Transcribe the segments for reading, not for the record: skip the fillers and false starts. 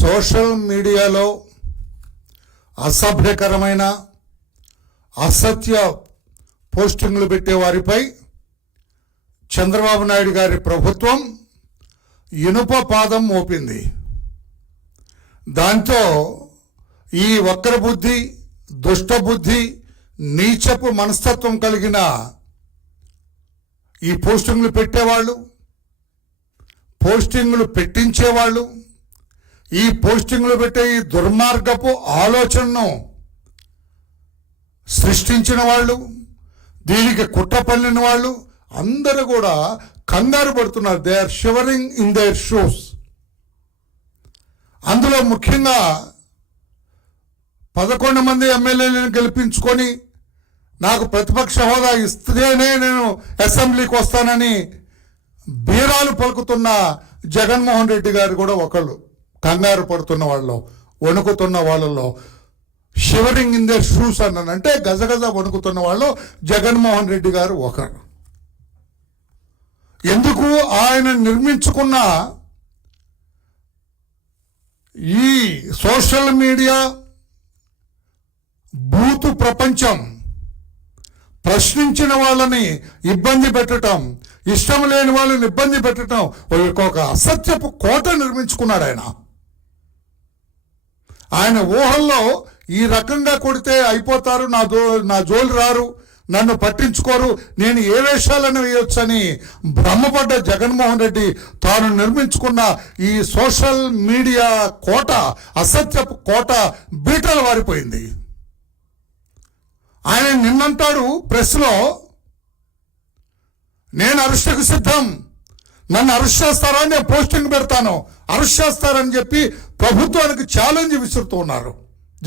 Social మీడియాలో అసభ్యకరమైన అసత్య పోస్టింగ్లు పెట్టే వారిపై చంద్రబాబు నాయుడు గారి ప్రభుత్వం ఇనుప పాదం మోపింది. దాంతో ఈ వక్ర బుద్ధి, దుష్టబుద్ధి, నీచపు మనస్తత్వం కలిగిన ఈ పోస్టింగ్లు పెట్టేవాళ్ళు, పోస్టింగ్లు పెట్టించేవాళ్ళు, ఈ పోస్టింగ్లు పెట్టే ఈ దుర్మార్గపు ఆలోచనను సృష్టించిన వాళ్ళు, దీనికి కుట్ర పన్నిన వాళ్ళు అందరూ కూడా కంగారు పడుతున్నారు. They are shivering in their shoes. అందులో ముఖ్యంగా 11 మంది ఎమ్మెల్యేలను గెలిపించుకొని నాకు ప్రతిపక్ష హోదా ఇస్తేనే నేను అసెంబ్లీకి వస్తానని బీరాలు పలుకుతున్న జగన్మోహన్ రెడ్డి గారు కూడా ఒకళ్ళు. కంగారు పడుతున్న వాళ్ళు, వణుకుతున్న వాళ్ళలో, షివరింగ్ ఇన్ దేర్ షూస్ అన్నానంటే గజగజ వణుకుతున్న వాళ్ళు జగన్మోహన్ రెడ్డి గారు ఒకరు. ఎందుకు? ఆయన నిర్మించుకున్న ఈ సోషల్ మీడియా బూతు ప్రపంచం, ప్రశ్నించిన వాళ్ళని ఇబ్బంది పెట్టడం, ఇష్టం లేని వాళ్ళని ఇబ్బంది పెట్టడం, ఒక అసత్యపు కోట నిర్మించుకున్నాడు ఆయన. ఆయన ఊహల్లో ఈ రకంగా కొడితే అయిపోతారు, నా జోలు రారు, నన్ను పట్టించుకోరు, నేను ఏ వేషాలను వేయొచ్చని భ్రమపడ్డ జగన్మోహన్ రెడ్డి తాను నిర్మించుకున్న ఈ సోషల్ మీడియా కోట, అసత్యపు కోట బీటలు వారిపోయింది. ఆయన నిన్నంటాడు ప్రెస్లో, నేను అరెస్టుకు సిద్ధం, నన్ను అరెస్ట్ చేస్తారా, నేను పోస్టింగ్ పెడతాను, అరెస్ట్ చేస్తారని చెప్పి ప్రభుత్వానికి ఛాలెంజ్ విసురుతూ ఉన్నారు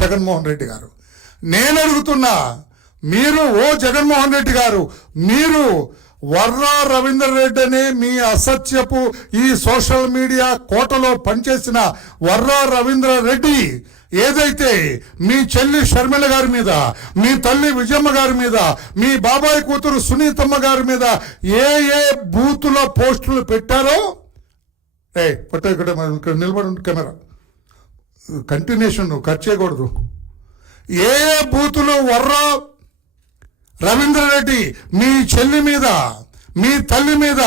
జగన్మోహన్ రెడ్డి గారు. నేను అడుగుతున్నా, మీరు జగన్మోహన్ రెడ్డి గారు, మీరు వర్రా రవీందర్ రెడ్డి అనే మీ అసత్యపు ఈ సోషల్ మీడియా కోటలో పనిచేసిన వర్రా రవీంద్ర రెడ్డి ఏదైతే మీ చెల్లి షర్మిల గారి మీద, మీ తల్లి విజయమ్మ గారి మీద, మీ బాబాయ్ కూతురు సునీతమ్మ గారి మీద ఏ బూతులో పోస్టులు పెట్టారో, ఇక్కడ నిలబడి కెమెరా కంటిన్యూషన్ కట్ చేయకూడదు. ఏ బూతులు వర్రా రవీంద్ర రెడ్డి మీ చెల్లి మీద, మీ తల్లి మీద,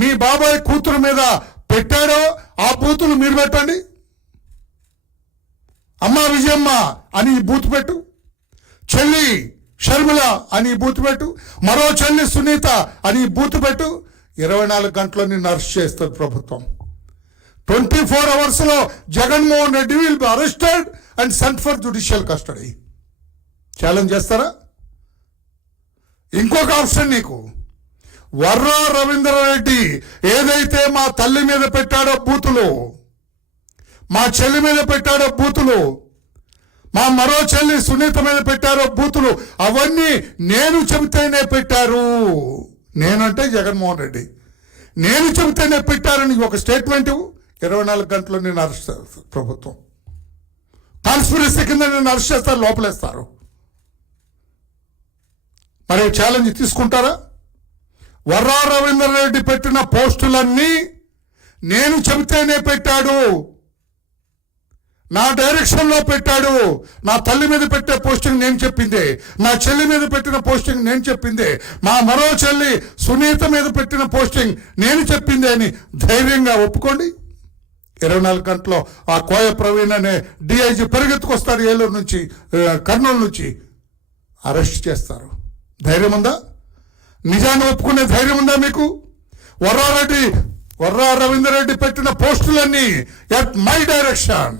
మీ బాబాయ్ కూతురు మీద పెట్టాడో ఆ బూతులు మీరు పెట్టండి. అమ్మ విజయమ్మ అని బూతు పెట్టు, చెల్లి షర్మిల అని బూతు పెట్టు, మరో చెల్లి సునీత అని బూతు పెట్టు. 24 గంటల్లో నిన్ను అరెస్ట్ చేస్తుంది ప్రభుత్వం. 24 అవర్స్లో Jaganmohan Reddy will be arrested and sent for judicial custody. Challenge చేస్తారా? ఇంకొక ఆప్షన్ నీకు, వర్రా రవీంద్ర రెడ్డి ఏదైతే మా తల్లి మీద పెట్టాడో బూతులు, మా చెల్లి మీద పెట్టాడో బూతులు, మా మరో చెల్లి సునీత మీద పెట్టారో బూతులు, అవన్నీ నేను చెబితేనే పెట్టారు. నేనంటే జగన్మోహన్ రెడ్డి, నేను చెబితేనే పెట్టారని ఒక స్టేట్మెంట్ 24 గంటల్లో నేను అరెస్ట్ చేస్తారు ప్రభుత్వం. కాన్స్పిరసీ కింద నేను అరెస్ట్ చేస్తారు, లోపలేస్తారు. మరి ఛాలెంజ్ తీసుకుంటారా? వర్రా రవీంద్ర రెడ్డి పెట్టిన పోస్టులన్నీ నేను చెబితేనే పెట్టాడు, నా డైరెక్షన్లో పెట్టాడు, నా తల్లి మీద పెట్టే పోస్టింగ్ నేను చెప్పిందే, నా చెల్లి మీద పెట్టిన పోస్టింగ్ నేను చెప్పిందే, మా మరో చెల్లి సునీత మీద పెట్టిన పోస్టింగ్ నేను చెప్పిందే అని ధైర్యంగా ఒప్పుకోండి. 24 గంటల్లో ఆ కోయ ప్రవీణ్ అనే డిఐజీ పరిగెత్తుకొస్తారు, ఏలూరు నుంచి, కర్నూలు నుంచి, అరెస్ట్ చేస్తారు. ధైర్యం ఉందా? నిజాన్ని ఒప్పుకునే ధైర్యం ఉందా మీకు? వర్రా రవీందర్ రెడ్డి పెట్టిన పోస్టులన్నీ ఎట్ మై డైరెక్షన్,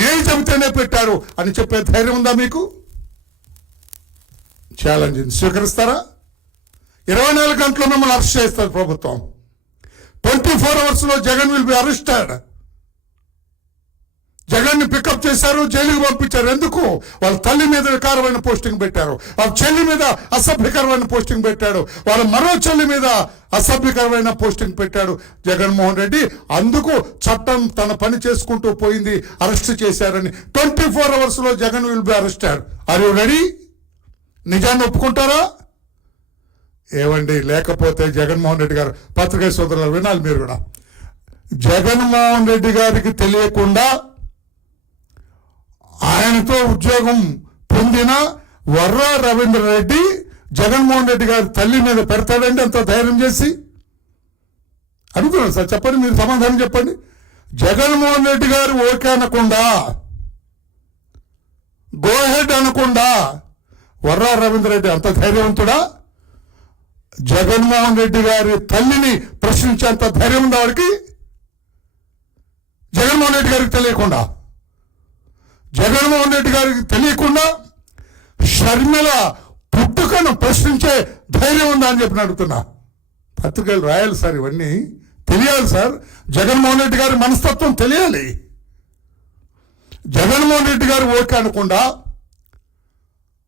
నేను చెబితేనే పెట్టారు అని చెప్పే ధైర్యం ఉందా మీకు? ఛాలెంజ్ స్వీకరిస్తారా? 24 గంటల్లో మిమ్మల్ని అరెస్ట్ చేస్తారు ప్రభుత్వం. 24 అవర్స్లో జగన్ విల్ బి అరెస్టెడ్. జగన్ని పికప్ చేశారు, జైలుకి పంపించారు. ఎందుకు? వాళ్ళ తల్లి మీద వికారమైన పోస్టింగ్ పెట్టారు, వాళ్ళ చెల్లి మీద అసభ్యకరమైన పోస్టింగ్ పెట్టాడు, వాళ్ళ మరో చెల్లి మీద అసభ్యకరమైన పోస్టింగ్ పెట్టాడు జగన్మోహన్ రెడ్డి. అందుకు చట్టం తన పని చేసుకుంటూ పోయింది, అరెస్ట్ చేశారని. 24 అవర్స్లో Jagan will be arrested. Are you ready? నిజాన్ని ఒప్పుకుంటారా? ఏవండి, లేకపోతే జగన్మోహన్ రెడ్డి గారు, పత్రికా సోదరులు వినాలి మీరు కూడా, జగన్మోహన్ రెడ్డి గారికి తెలియకుండా ఆయనతో ఉద్యోగం పొందిన వర్రా రవీంద్ర రెడ్డి జగన్మోహన్ రెడ్డి గారి తల్లి మీద పెడతాడండి అంత ధైర్యం చేసి? అడుగుతున్నాను సార్, చెప్పండి, మీరు సమాధానం చెప్పండి. జగన్మోహన్ రెడ్డి గారు ఓకే అనకుండా, గో హెడ్ అనకుండా వర్రా రవీంద్ర రెడ్డి అంత ధైర్యవంతుడా? జగన్మోహన్ రెడ్డి గారి తల్లిని ప్రశ్నించేంత ధైర్యం ఉందా వాడికి? జగన్మోహన్ రెడ్డి గారికి తెలియకుండా, జగన్మోహన్ రెడ్డి గారికి తెలియకుండా షర్మిల పుట్టుకను ప్రశ్నించే ధైర్యం ఉందా అని చెప్పి అడుగుతున్నా. పత్రికలు రాయాలి సార్, ఇవన్నీ తెలియాలి సార్. జగన్మోహన్ రెడ్డి గారి మనస్తత్వం తెలియాలి. జగన్మోహన్ రెడ్డి గారు ఓకే అనకుండా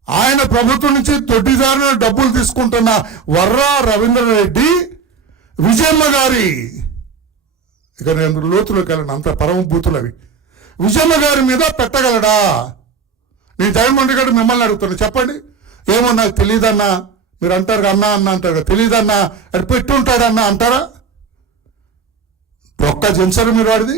ఆయన ప్రభుత్వం నుంచి దొడ్డిదారిన డబ్బులు తీసుకుంటున్న వర్రా రవీంద్ర రెడ్డి విజయమ్మ గారి, ఇక నేను లోతులోకి వెళ్ళను, అంత పరమభూతులు అవి, విజయమ్మ గారి మీద పెట్టగలడా? నేను జగన్మోహన్ రెడ్డి గారు మిమ్మల్ని అడుగుతున్నా, చెప్పండి. ఏమో నాకు తెలియదన్నా, మీరు అంటారు అన్నా అన్న అంటారు, తెలియదన్నా అది పెట్టుంటాడన్నా అంటారా? ఒక్క జన్సర్ మీరు వాడిది